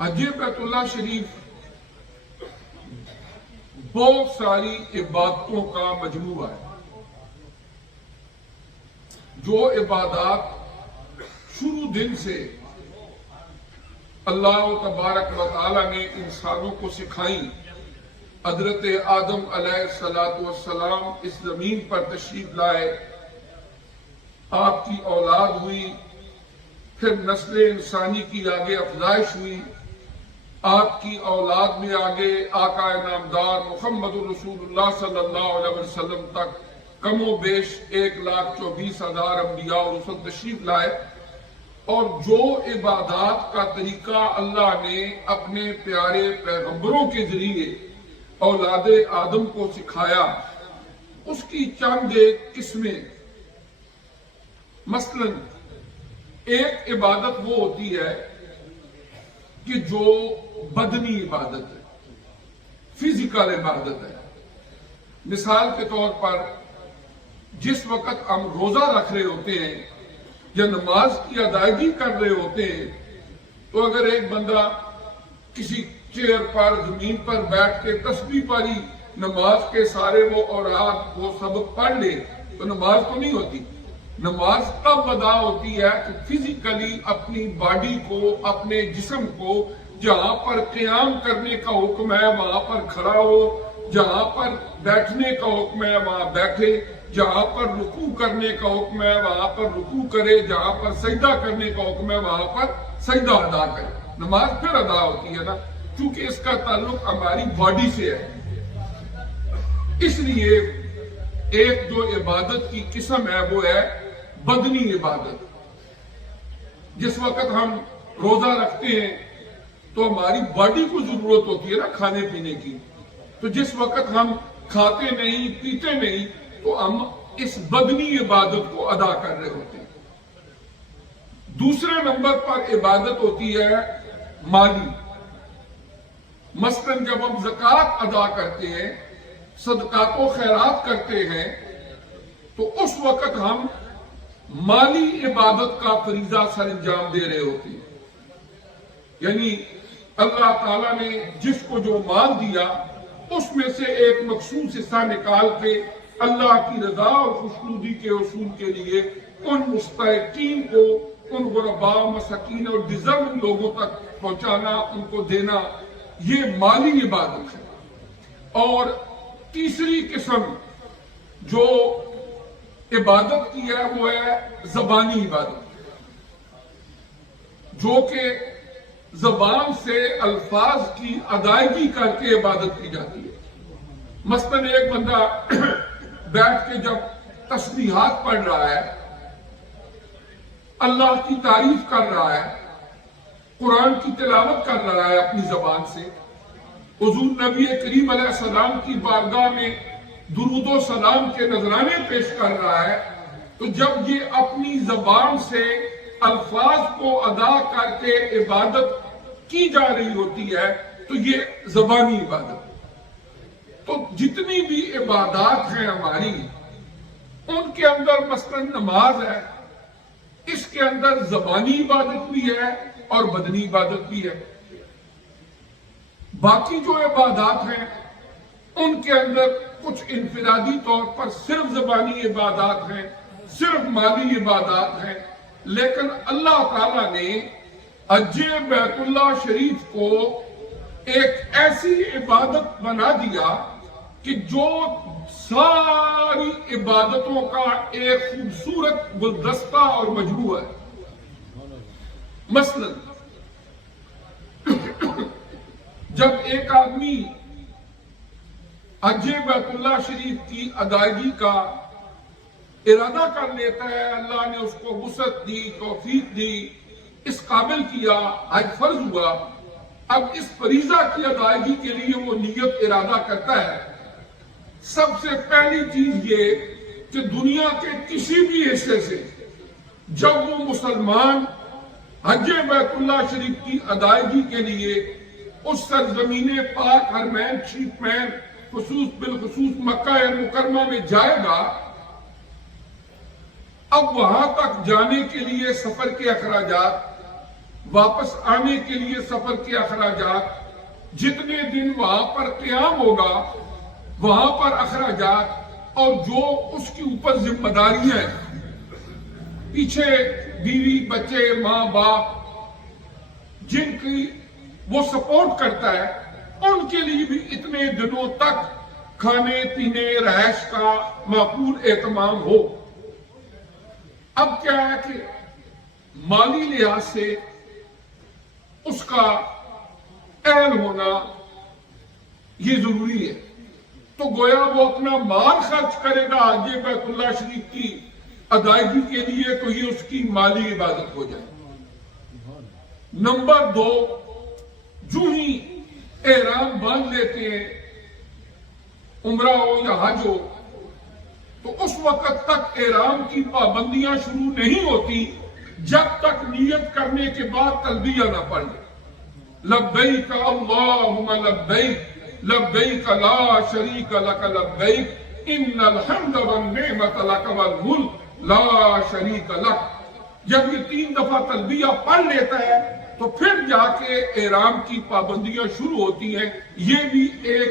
حج بیت اللہ شریف بہت ساری عبادتوں کا مجموعہ ہے. جو عبادات شروع دن سے اللہ تبارک و تعالی نے انسانوں کو سکھائیں. حضرت آدم علیہ السلام اس زمین پر تشریف لائے، آپ کی اولاد ہوئی، پھر نسل انسانی کی آگے افزائش ہوئی، آپ کی اولاد میں آگے آقا نامدار محمد رسول اللہ صلی اللہ علیہ وسلم تک کم و بیش 1,24,000 انبیاء اور رسل تشریف لائے. اور جو عبادات کا طریقہ اللہ نے اپنے پیارے پیغمبروں کے ذریعے اولاد آدم کو سکھایا، اس کی چند ایک قسمیں. مثلا ایک عبادت وہ ہوتی ہے کہ جو بدنی عبادت ہے، فزیکل عبادت ہے. مثال کے طور پر جس وقت ہم روزہ رکھ رہے ہوتے ہیں یا نماز کی ادائیگی کر رہے ہوتے ہیں، تو اگر ایک بندہ کسی چیئر پر زمین پر بیٹھ کے تسبیح پڑھی، نماز کے سارے وہ اوراد وہ سبق پڑھ لے تو نماز تو نہیں ہوتی. نماز تب ادا ہوتی ہے کہ فزیکلی اپنی باڈی کو، اپنے جسم کو جہاں پر قیام کرنے کا حکم ہے وہاں پر کھڑا ہو، جہاں پر بیٹھنے کا حکم ہے وہاں بیٹھے، جہاں پر رکوع کرنے کا حکم ہے وہاں پر رکوع کرے، جہاں پر سجدہ کرنے کا حکم ہے وہاں پر سجدہ ادا کرے. نماز پھر ادا ہوتی ہے نا، کیونکہ اس کا تعلق ہماری باڈی سے ہے. اس لیے ایک جو عبادت کی قسم ہے وہ ہے بدنی عبادت. جس وقت ہم روزہ رکھتے ہیں تو ہماری باڈی کو ضرورت ہوتی ہے نا کھانے پینے کی، تو جس وقت ہم کھاتے نہیں پیتے نہیں تو ہم اس بدنی عبادت کو ادا کر رہے ہوتے ہیں. دوسرے نمبر پر عبادت ہوتی ہے مالی. مثلا جب ہم زکوٰۃ ادا کرتے ہیں، صدقات و خیرات کرتے ہیں، تو اس وقت ہم مالی عبادت کا فریضہ سر انجام دے رہے ہوتے ہیں. یعنی اللہ تعالیٰ نے جس کو جو مال دیا اس میں سے ایک مخصوص حصہ نکال کے اللہ کی رضا اور خوشنودی کے حصول کے لیے ان مستحقین کو، ان غرباء، مساکین اور ڈیزرو لوگوں تک پہنچانا، ان کو دینا، یہ مالی عبادت ہے. اور تیسری قسم جو عبادت کی ہے وہ ہے زبانی عبادت، جو کہ زبان سے الفاظ کی ادائیگی کر کے عبادت کی جاتی ہے. مثلا ایک بندہ بیٹھ کے جب تسبیحات پڑھ رہا ہے، اللہ کی تعریف کر رہا ہے، قرآن کی تلاوت کر رہا ہے اپنی زبان سے، حضور نبی کریم علیہ السلام کی بارگاہ میں درود و سلام کے نذرانے پیش کر رہا ہے، تو جب یہ اپنی زبان سے الفاظ کو ادا کر کے عبادت کی جا رہی ہوتی ہے تو یہ زبانی عبادت. تو جتنی بھی عبادات ہیں ہماری، ان کے اندر مثلا نماز ہے، اس کے اندر زبانی عبادت بھی ہے اور بدنی عبادت بھی ہے. باقی جو عبادات ہیں ان کے اندر کچھ انفرادی طور پر صرف زبانی عبادات ہیں، صرف مالی عبادات ہیں. لیکن اللہ تعالیٰ نے حج بیت اللہ شریف کو ایک ایسی عبادت بنا دیا کہ جو ساری عبادتوں کا ایک خوبصورت گلدستہ اور مجموعہ ہے. مثلا جب ایک آدمی حج بیت اللہ شریف کی ادائیگی کا ارادہ کر لیتا ہے، اللہ نے اس کو وسعت دی، توفیق دی، اس قابل کیا، حج فرض ہوا. اب اس فریضہ کی ادائیگی کے لیے وہ نیت ارادہ کرتا ہے. سب سے پہلی چیز یہ کہ دنیا کے کسی بھی حصے سے جب وہ مسلمان حج بیت اللہ شریف کی ادائیگی کے لیے اس سرزمین پاک حرمین شریف میں بالخصوص مکہ مکرمہ میں جائے گا، اب وہاں تک جانے کے لیے سفر کے اخراجات، واپس آنے کے لیے سفر کے اخراجات، جتنے دن وہاں پر قیام ہوگا وہاں پر اخراجات، اور جو اس کے اوپر ذمہ داریاں ہیں، پیچھے بیوی بچے ماں باپ جن کی وہ سپورٹ کرتا ہے، ان کے لیے بھی اتنے دنوں تک کھانے پینے رہائش کا معقول اہتمام ہو۔ اب کیا ہے کہ مالی لحاظ سے اس کا اہل ہونا یہ ضروری ہے، تو گویا وہ اپنا مال خرچ کرے گا حج بیت اللہ شریف کی ادائیگی کے لیے، تو یہ اس کی مالی عبادت ہو جائے۔ نمبر 2، جو ہی احرام باندھ لیتے ہیں، عمرہ ہو یا حج ہو، تو اس وقت تک احرام کی پابندیاں شروع نہیں ہوتی جب تک نیت کرنے کے بعد تلبیہ نہ پڑھے۔ لبیک اللہم لبیک لبیک لا شریک لک لبیک ان الحمد والنعمت لک والملک لا شریک لک۔ جب یہ 3 دفعہ تلبیہ پڑھ لیتا ہے تو پھر جا کے احرام کی پابندیاں شروع ہوتی ہیں۔ یہ بھی ایک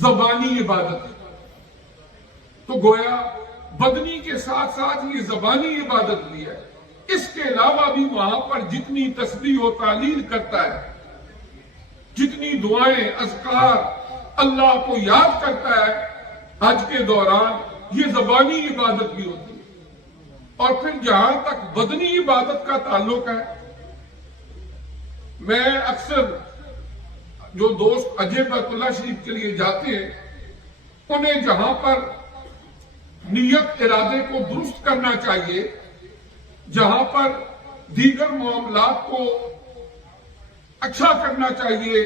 زبانی عبادت ہے، تو گویا بدنی کے ساتھ ساتھ یہ زبانی عبادت بھی ہے۔ اس کے علاوہ بھی وہاں پر جتنی تسبیح و تعلیل کرتا ہے، جتنی دعائیں اذکار اللہ کو یاد کرتا ہے حج کے دوران، یہ زبانی عبادت بھی ہوتی ہے۔ اور پھر جہاں تک بدنی عبادت کا تعلق ہے، میں اکثر جو دوست حج بیت اللہ شریف کے لیے جاتے ہیں، انہیں جہاں پر نیت ارادے کو درست کرنا چاہیے، جہاں پر دیگر معاملات کو اچھا کرنا چاہیے،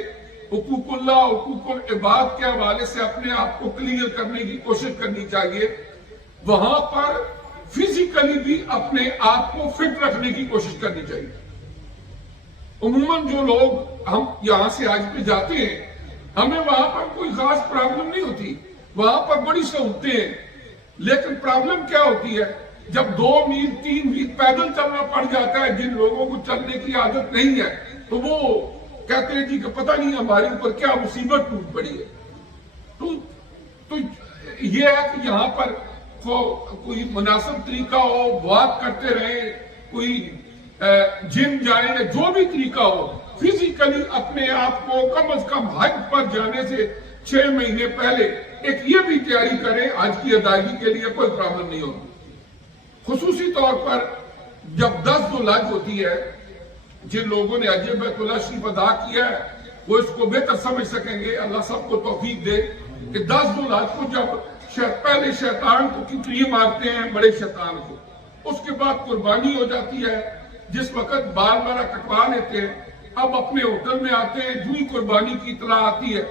حقوق اللہ حقوق العباد کے حوالے سے اپنے آپ کو کلیئر کرنے کی کوشش کرنی چاہیے، وہاں پر فزیکلی بھی اپنے آپ کو فٹ رکھنے کی کوشش کرنی چاہیے۔ عموماً جو لوگ ہم یہاں سے حج پہ جاتے ہیں، ہمیں وہاں پر کوئی خاص پرابلم نہیں ہوتی، وہاں پر بڑی سہولتیں ہیں، لیکن پرابلم کیا ہوتی ہے جب 2 میل 3 میل پیدل چلنا پڑ جاتا ہے۔ جن لوگوں کو چلنے کی عادت نہیں ہے تو وہ کہتے ہیں جی کہ پتہ نہیں ہمارے اوپر کیا مصیبت ٹوٹ پڑی ہے۔ تو یہ ہے کہ یہاں پر کوئی مناسب طریقہ ہو، واک کرتے رہیں، کوئی جم جائیں، یا جو بھی طریقہ ہو، فزیکلی اپنے آپ کو کم از کم حج پر جانے سے 6 مہینے پہلے ایک یہ بھی تیاری کریں، حج کی ادائیگی کے لیے کوئی پرابلم نہیں ہوگی۔ خصوصی طور پر جب 10 ذو الحج ہوتی ہے، جن لوگوں نے حج بیت اللہ شریف ادا کیا ہے وہ اس کو بہتر سمجھ سکیں گے، اللہ سب کو توفیق دے، کہ 10 ذو الحج کو جب پہلے شیطان کو کتریاں مارتے ہیں، بڑے شیطان کو، اس کے بعد قربانی ہو جاتی ہے، جس وقت بال بارہ کٹوا لیتے ہیں، اب اپنے ہوٹل میں آتے ہیں، جو ہی قربانی کی اطلاع آتی ہے،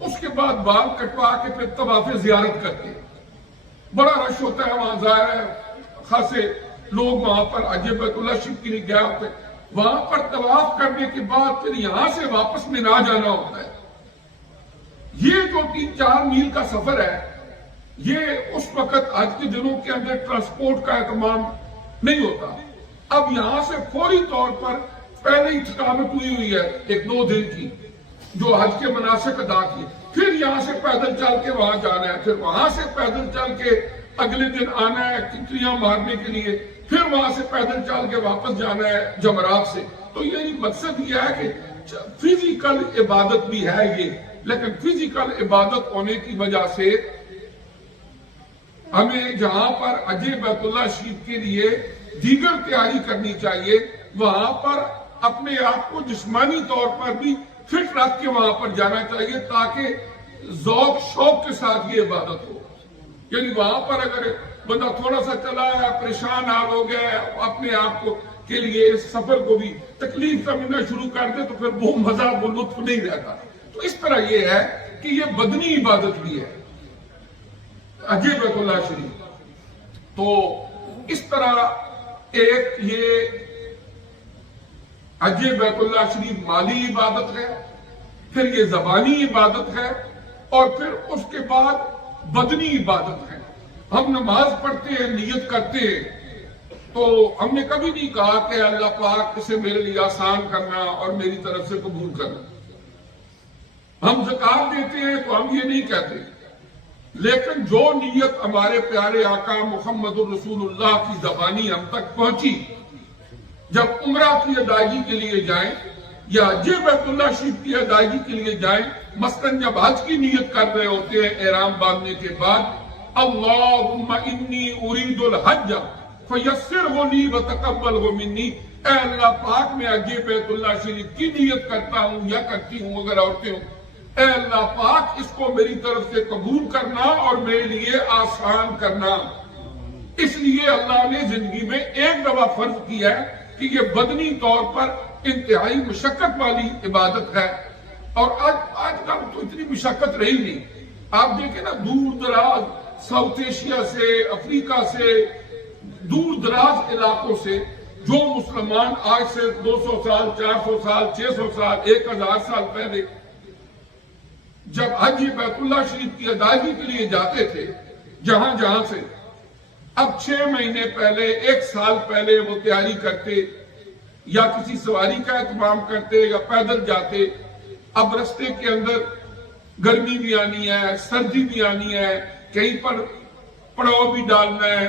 اس کے بعد بال کٹوا کے پھر طواف زیارت کرتے ہیں۔ بڑا رش ہوتا ہے وہاں، ظاہر ہے خاصے لوگ وہاں پر حج بیت اللہ شریف کے لیے گئے ہوتے ہیں، وہاں پر طواف کرنے کے بعد پھر یہاں سے واپس مینا جانا ہوتا ہے۔ یہ جو 3-4 میل کا سفر ہے، یہ اس وقت آج کے دنوں کے اندر ٹرانسپورٹ کا اہتمام نہیں ہوتا۔ اب یہاں سے فوری طور پر پہلے ہی تھکاوٹ ہوئی ہے 1-2 دن کی، جو حج کے مناسک ادا کیے، پھر یہاں سے پیدل چل کے وہاں جانا ہے، پھر وہاں سے پیدل چل کے اگلے دن آنا ہے کتریاں مارنے کے لیے، پھر وہاں سے پیدل چل کے واپس جانا ہے جمرات سے۔ تو یہی مقصد یہ ہے کہ فزیکل عبادت بھی ہے یہ، لیکن فزیکل عبادت ہونے کی وجہ سے ہمیں جہاں پر حج بیت اللہ شریف کے لیے دیگر تیاری کرنی چاہیے، وہاں پر اپنے آپ کو جسمانی طور پر بھی فٹ رکھ کے وہاں پر جانا چاہیے، تاکہ ذوق شوق کے ساتھ یہ عبادت ہو۔ یعنی وہاں پر اگر بندہ تھوڑا سا چلا ہے، پریشان حال ہو گیا ہے، اپنے آپ کو کے لیے اس سفر کو بھی تکلیف سمجھنا شروع کر دے، تو پھر وہ مزہ وہ لطف نہیں رہتا۔ تو اس طرح یہ ہے کہ یہ بدنی عبادت بھی ہے حج بیت اللہ شریف۔ تو اس طرح ایک یہ حج بیت اللہ شریف مالی عبادت ہے، پھر یہ زبانی عبادت ہے، اور پھر اس کے بعد بدنی عبادت ہے۔ ہم نماز پڑھتے ہیں، نیت کرتے ہیں، تو ہم نے کبھی نہیں کہا کہ اللہ پاک اسے میرے لیے آسان کرنا اور میری طرف سے قبول کرنا۔ ہم زکات دیتے ہیں تو ہم یہ نہیں کہتے، لیکن جو نیت ہمارے پیارے آقا محمد الرسول اللہ کی زبانی ہم تک پہنچی، جب عمرہ کی ادائیگی کے لیے جائیں یا حج بیت اللہ شریف کی ادائیگی کے لیے جائیں، مثلاً جب حج کی نیت کر رہے ہوتے ہیں احرام باندھنے کے بعد، اللہم انی ارید الحج فیسرہ لی وتقبلہ منی، اے اللہ پاک میں حج بیت اللہ شریف کی نیت کرتا ہوں یا کرتی ہوں اگر عورتیں ہوں، اے اللہ پاک اس کو میری طرف سے قبول کرنا اور میرے لیے آسان کرنا۔ اس لیے اللہ نے زندگی میں ایک دفعہ فرض کیا ہے کہ یہ بدنی طور پر انتہائی مشقت والی عبادت ہے، اور آج کل تو اتنی مشقت رہی نہیں۔ آپ دیکھیں نا، دور دراز ساؤتھ ایشیا سے، افریقہ سے، دور دراز علاقوں سے جو مسلمان آج سے 200 سال، 400 سال، 600 سال، 1000 سال پہلے جب حج بیت اللہ شریف کی ادائیگی کے لیے جاتے تھے جہاں سے، اب 6 مہینے پہلے، 1 سال پہلے وہ تیاری کرتے یا کسی سواری کا اہتمام کرتے یا پیدل جاتے۔ اب رستے کے اندر گرمی بھی آنی ہے، سردی بھی آنی ہے، کہیں پر پڑاؤ بھی ڈالنا ہے،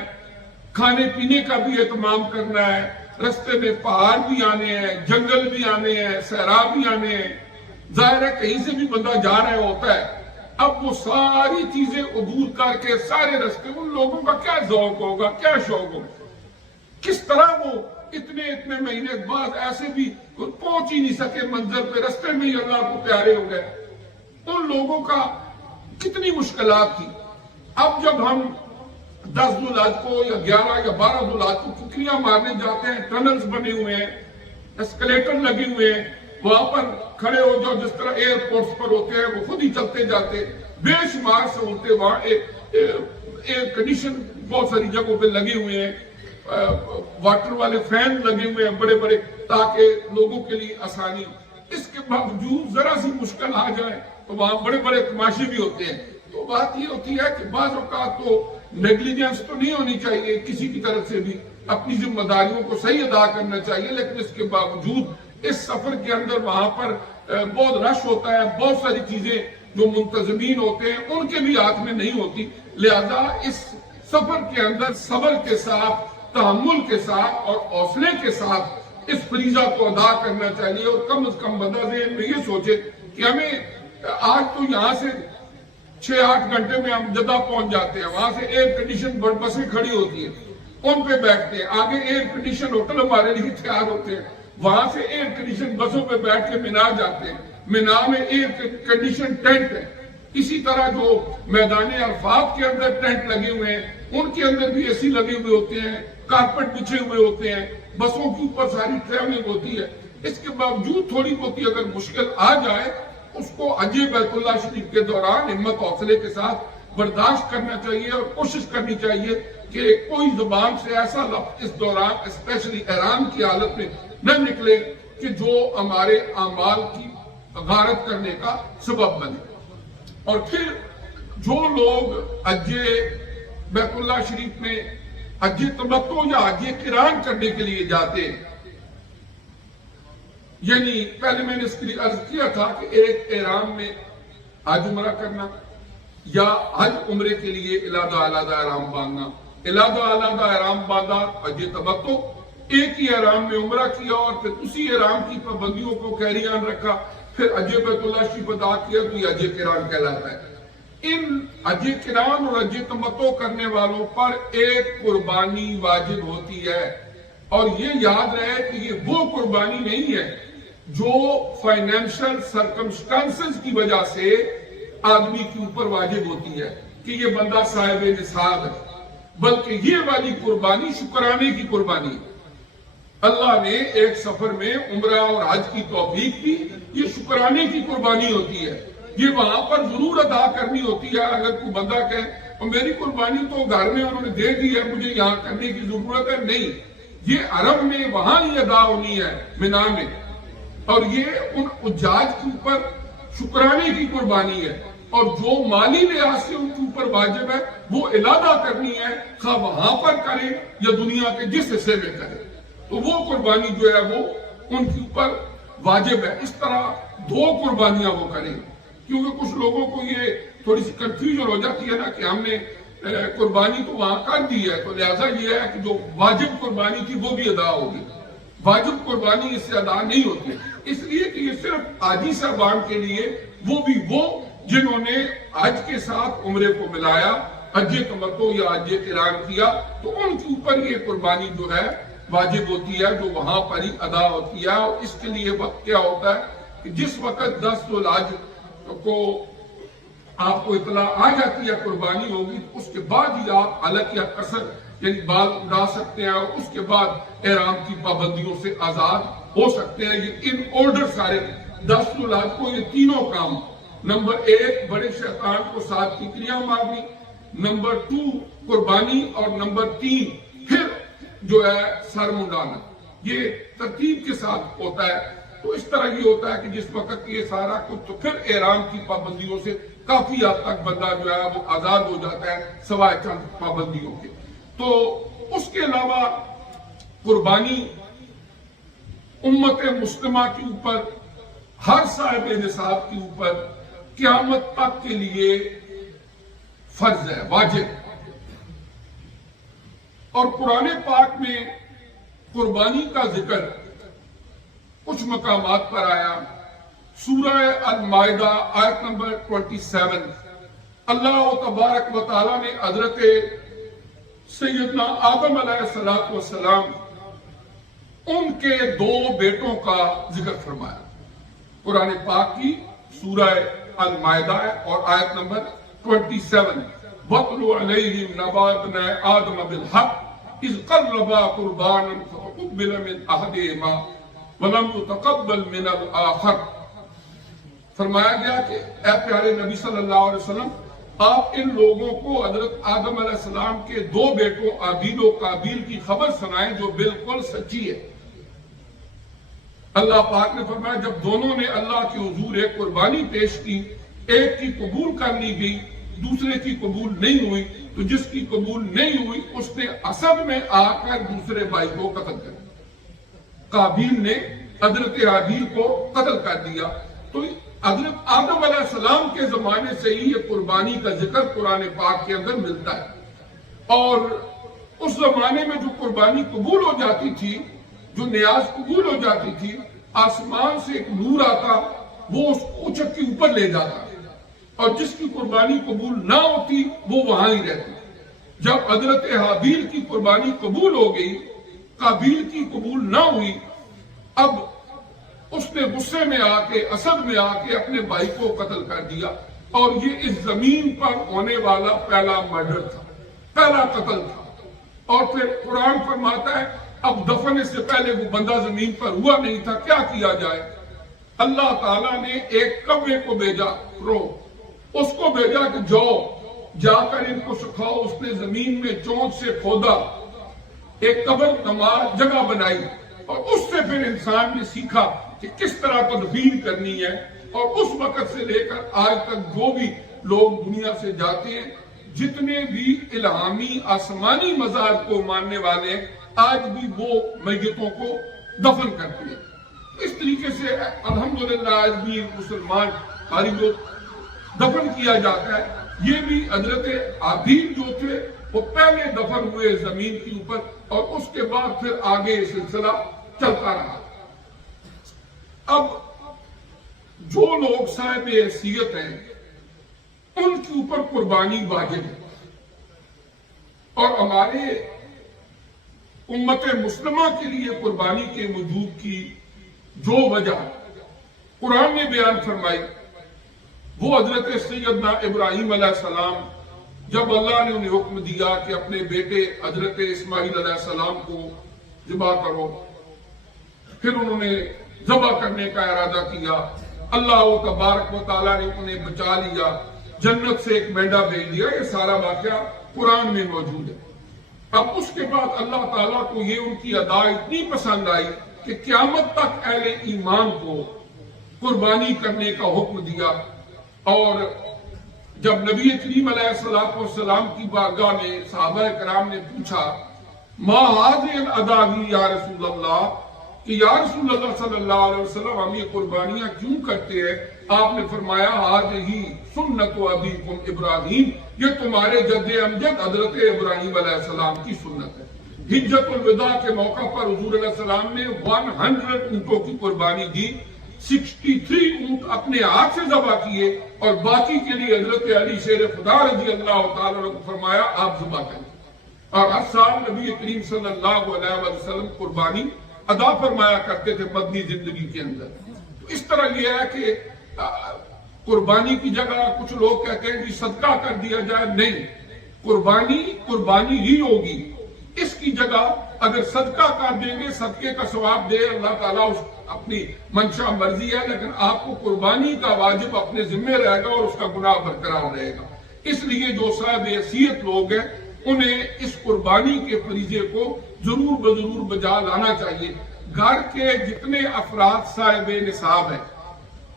کھانے پینے کا بھی اہتمام کرنا ہے، رستے میں پہاڑ بھی آنے ہیں، جنگل بھی آنے ہیں، صحرا بھی آنے ہیں، ظاہر ہے کہیں سے بھی بندہ جا رہا ہوتا ہے۔ اب وہ ساری چیزیں عبور کر کے سارے رستے، ان لوگوں کا کیا ذوق ہوگا، کیا شوق ہوگا، کس طرح وہ اتنے مہینے بعد ایسے بھی پہنچ ہی نہیں سکے منظر پہ، رستے میں ہی اللہ کو پیارے ہو گئے۔ ان لوگوں کا کتنی مشکلات تھی۔ اب جب ہم 10 ذوالحج کو یا 11 یا 12 ذوالحج کو ککریاں مارنے جاتے ہیں، ٹنلز بنے ہوئے ہیں، اسکلیٹر لگے ہوئے ہیں، وہاں پر کھڑے ہو جاؤ، جس طرح ایئرپورٹس پر ہوتے ہیں وہ خود ہی چلتے جاتے، بے شمار سہولتیں وہاں ایئر کنڈیشن بہت ساری جگہوں پہ لگے ہوئے ہیں، واٹر والے فین لگے ہوئے ہیں بڑے بڑے تاکہ لوگوں کے لیے آسانی۔ اس کے باوجود ذرا سی مشکل آ جائے تو وہاں بڑے بڑے تماشے بھی ہوتے ہیں۔ تو بات یہ ہوتی ہے کہ بعض اوقات تو نیگلیجنس تو نہیں ہونی چاہیے کسی کی طرف سے بھی، اپنی ذمہ داریوں کو صحیح ادا کرنا چاہیے، لیکن اس کے باوجود اس سفر کے اندر وہاں پر بہت رش ہوتا ہے، بہت ساری چیزیں جو منتظمین ہوتے ہیں ان کے بھی ہاتھ میں نہیں ہوتی، لہذا اس سفر کے اندر صبر کے ساتھ، تحمل کے ساتھ اور حوصلے کے ساتھ اس فریضہ کو ادا کرنا چاہیے، اور کم از کم بندہ ذہن میں یہ سوچے کہ ہمیں آج تو یہاں سے 6-8 گھنٹے میں ہم جدہ پہنچ جاتے ہیں، وہاں سے ایئر کنڈیشن بسیں کھڑی ہوتی ہیں، ان پہ بیٹھتے ہیں، آگے ایئر کنڈیشن ہوٹل ہمارے لیے تیار ہوتے ہیں، وہاں سے ایئر کنڈیشن بسوں پہ بیٹھ کے مینا جاتے ہیں، مینا میں ایئر کنڈیشن ٹینٹ ہے، اسی طرح جو میدان عرفات کے اندر ٹینٹ لگے ہوئے ہیں ان کے اندر بھی اے سی لگے ہوئے ہوتے ہیں، کارپٹ بچھے ہوئے ہوتے ہیں، بسوں کے اوپر ساری ٹریولنگ ہوتی ہے۔ اس کے باوجود تھوڑی بہت اگر مشکل آ جائے اس کو حج بیت اللہ شریف کے دوران ہمت حوصلے کے ساتھ برداشت کرنا چاہیے، اور کوشش کرنی چاہیے کہ کوئی زبان سے ایسا لفظ اس دوران اسپیشلی احرام کی حالت میں نہ نکلے کہ جو ہمارے اعمال کی غارت کرنے کا سبب بنے۔ اور پھر جو لوگ حج بیت اللہ شریف میں حج تمتع یا حج قران کرنے کے لیے جاتے ہیں، یعنی پہلے میں نے اس کے لیے عرض کیا تھا کہ ایک احرام میں حج عمرہ کرنا یا حج عمرے کے لیے علیحدہ احرام باندھنا، علیحدہ احرام باندھا حج تمتع، ایک ہی احرام میں عمرہ کیا اور پھر اسی احرام کی پابندیوں کو کیری آن رکھا، پھر حج بیت اللہ شریف ادا کیا، تو یہ حج قران کہلاتا ہے۔ ان حج قران اور حج تمتع کرنے والوں پر ایک قربانی واجب ہوتی ہے، اور یہ یاد رہے کہ یہ وہ قربانی نہیں ہے جو فائنینشل سرکمسٹانسز کی وجہ سے آدمی کے اوپر واجب ہوتی ہے کہ یہ بندہ صاحب نصاب ہے، بلکہ یہ والی قربانی شکرانے کی قربانی ہے۔ اللہ نے ایک سفر میں عمرہ اور حج کی توفیق دی، یہ شکرانے کی قربانی ہوتی ہے، یہ وہاں پر ضرور ادا کرنی ہوتی ہے۔ اگر کوئی بندہ کہے اور میری قربانی تو گھر میں انہوں نے دے دی ہے، مجھے یہاں کرنے کی ضرورت ہے، نہیں، یہ عرب میں وہاں ہی ادا ہونی ہے مینا میں، اور یہ ان حجاج کے اوپر شکرانے کی قربانی ہے اور جو مالی لحاظ سے ان کے اوپر واجب ہے وہ علیحدہ کرنی ہے، خواہ وہاں پر کریں یا دنیا کے جس حصے میں کریں، تو وہ قربانی جو ہے وہ ان کے اوپر واجب ہے۔ اس طرح دو قربانیاں وہ کریں، کیونکہ کچھ لوگوں کو یہ تھوڑی سی کنفیوژن ہو جاتی ہے نا کہ ہم نے قربانی تو وہاں کر دی ہے، تو لہٰذا یہ ہے کہ جو واجب قربانی تھی وہ بھی ادا ہوگی۔ واجب قربانی اس سے ادا نہیں ہوتی، اس لیے کہ یہ صرف حاجی صاحبان کے لیے، وہ بھی وہ جنہوں نے حج کے ساتھ عمرے کو ملایا، حج تمتع یا حج قران کیا، تو ان کے اوپر یہ قربانی جو ہے واجب ہوتی ہے، جو وہاں پر ہی ادا ہوتی ہے۔ اور اس کے لیے وقت کیا ہوتا ہے کہ جس وقت 10 ذو الحج کو آپ کو اطلاع آ جاتی ہے قربانی ہوگی، تو اس کے بعد ہی آپ حلق یا قصر یعنی بال اڑا سکتے ہیں، اور اس کے بعد احرام کی پابندیوں سے آزاد ہو سکتے ہیں۔ یہ ان آرڈر سارے 10 ذو الحج کو یہ تینوں کام، نمبر 1 بڑے شیطان کو 7 ٹکریاں مارنی، نمبر 2 قربانی، اور نمبر 3 پھر جو ہے سر منڈانا، یہ ترتیب کے ساتھ ہوتا ہے۔ تو اس طرح یہ ہوتا ہے کہ جس وقت یہ سارا کچھ، تو پھر احرام کی پابندیوں سے کافی حد تک بندہ جو ہے وہ آزاد ہو جاتا ہے سوائے چند پابندیوں کے۔ تو اس کے علاوہ قربانی امت مسلمہ کے اوپر، ہر صاحب نصاب کے اوپر قیامت تک کے لیے فرض ہے، واجب۔ اور قرآن پاک میں قربانی کا ذکر کچھ مقامات پر آیا۔ سورہ المائدہ آیت نمبر 27، اللہ تبارک و تعالیٰ نے حضرت سیدنا آدم علیہ السلام ان کے 2 بیٹوں کا ذکر فرمایا۔ قرآن پاک کی سورہ المائدہ اور آیت نمبر 27، وَاتْلُ عَلَيْهِمْ نَبَأَ ابْنَيْ آدَمَ بِالْحَقِّ إِذْ قَرَّبَا قُرْبَانًا فَتُقُبِّلَ مِنْ أَحَدِهِمَا وَلَمْ يُتَقَبَّلْ مِنَ الْآخَرِ۔ فرمایا گیا کہ اے پیارے نبی صلی اللہ علیہ وسلم، آپ ان لوگوں کو حضرت آدم علیہ السلام کے 2 بیٹوں آبیل و قابیل کی خبر سنائیں جو بالکل سچی ہے۔ اللہ پاک نے فرمایا جب دونوں نے اللہ کے حضور ایک قربانی پیش کی، ایک کی قبول کر لی گئی، دوسرے کی قبول نہیں ہوئی، تو جس کی قبول نہیں ہوئی اس نے اصل میں آ کر دوسرے بھائی کو قتل کر دیا۔ قابیل نے حضرت حابیل کو قتل کر دیا۔ تو حضرت آدم علیہ السلام کے زمانے سے ہی یہ قربانی کا ذکر قرآن پاک کے اندر ملتا ہے۔ اور اس زمانے میں جو قربانی قبول ہو جاتی تھی، جو نیاز قبول ہو جاتی تھی، آسمان سے ایک نور آتا، وہ اس اونچک کے اوپر لے جاتا، اور جس کی قربانی قبول نہ ہوتی وہ وہاں ہی رہتی۔ جب حضرت حابیل کی قربانی قبول ہو گئی، قابیل کی قبول نہ ہوئی، اب اس نے غصے میں آ کے، اسد میں آ کے اپنے بھائی کو قتل کر دیا، اور یہ اس زمین پر ہونے والا پہلا مرڈر تھا، پہلا قتل تھا۔ اور پھر قرآن فرماتا ہے اب دفن سے پہلے وہ بندہ زمین پر ہوا نہیں تھا، کیا کیا جائے؟ اللہ تعالیٰ نے ایک کوے کو بھیجا، اس کو بھیجا کہ جا کر ان کو سکھاؤ۔ اس نے زمین میں چونچ سے کھودا، ایک قبر نماز جگہ بنائی، اور اس سے پھر انسان نے سیکھا کہ کس طرح تدفین کرنی ہے۔ اور اس وقت سے لے کر آج تک جو بھی لوگ دنیا سے جاتے ہیں، جتنے بھی الہامی آسمانی مذاہب کو ماننے والے ہیں، آج بھی وہ میتوں کو دفن کرتے ہیں۔ اس طریقے سے الحمدللہ آج بھی مسلمان ہماری جو دفن کیا جاتا ہے، یہ بھی حضرت حابیل جو تھے وہ پہلے دفن ہوئے زمین کے اوپر، اور اس کے بعد پھر آگے یہ سلسلہ چلتا رہا۔ اب جو لوگ صاحب حیثیت ہیں ان کے اوپر قربانی واجب ہے، اور ہمارے امت مسلمہ کے لیے قربانی کے وجود کی جو وجہ قرآن نے بیان فرمائی، وہ حضرت سیدنا ابراہیم علیہ السلام، جب اللہ نے انہیں حکم دیا کہ اپنے بیٹے حضرت اسماعیل علیہ السلام کو ذبح کرو، پھر انہوں نے ذبح کرنے کا ارادہ کیا، اللہ تبارک و تعالیٰ نے انہیں بچا لیا، جنت سے ایک مینڈا بھیج دیا۔ یہ سارا واقعہ قرآن میں موجود ہے۔ اب اس کے بعد اللہ تعالیٰ کو یہ ان کی ادا اتنی پسند آئی کہ قیامت تک اہل ایمان کو قربانی کرنے کا حکم دیا، اور جب نبی کریم علیہ السلام کی بارگاہ میں صحابہ کرام نے پوچھا ما هذه الاداوی یا رسول اللہ کہ یا رسول اللہ صلی اللہ علیہ وسلم ہم یہ قربانیاں کیوں کرتے ہیں؟ آپ نے فرمایا هذه سنت ابیکم ابراہیم، یہ تمہارے جد امجد حضرت ابراہیم علیہ السلام کی سنت ہے۔ حجت الوداع کے موقع پر حضور علیہ السلام نے 100 اونٹوں کی قربانی دی، 63 اونٹ اپنے ہاتھ سے ذبح کیے اور باقی کے لیے حضرت علی شیر خدا رضی اللہ تعالیٰ عنہ کو فرمایا آپ ذبح کریں، اور ہر سال نبی کریم صلی اللہ علیہ وسلم قربانی ادا فرمایا کرتے تھے مدنی زندگی کے اندر۔ تو اس طرح یہ ہے کہ قربانی کی جگہ کچھ لوگ کہتے ہیں کہ صدقہ کر دیا جائے، نہیں، قربانی ہی ہوگی۔ اس کی جگہ اگر صدقہ کر دیں گے، صدقے کا ثواب دے اللہ تعالیٰ، اس اپنی منشا مرضی ہے، لیکن آپ کو قربانی کا واجب اپنے ذمہ رہے گا اور اس کا گناہ برقرار رہے گا۔ اس لیے جو صاحب حیثیت لوگ ہیں انہیں اس قربانی کے فریضے کو ضرور بضرور بجا لانا چاہیے۔ گھر کے جتنے افراد صاحب نصاب ہیں،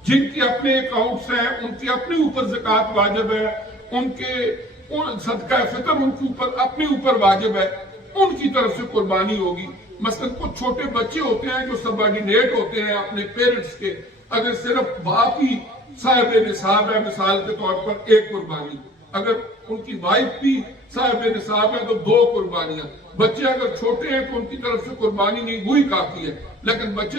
جن کے اپنے اکاؤنٹس ہیں، ان کے اپنے اوپر زکوٰۃ واجب ہے، ان کے صدقہ فطر ان کے اوپر اپنے اوپر واجب ہے، ان کی طرف سے قربانی ہوگی۔ مثلا کچھ چھوٹے بچے ہوتے ہیں جو سبارڈینیٹ ہوتے ہیں اپنے پیرنٹس کے، اگر صرف باپ ہی صاحب نصاب ہے مثال کے طور پر ایک قربانی، اگر ان کی وائف بھی صاحب نصاب ہے تو 2 قربانیاں، بچے اگر چھوٹے ہیں تو ان کی طرف سے قربانی نہیں، وہی کافی ہے، لیکن بچے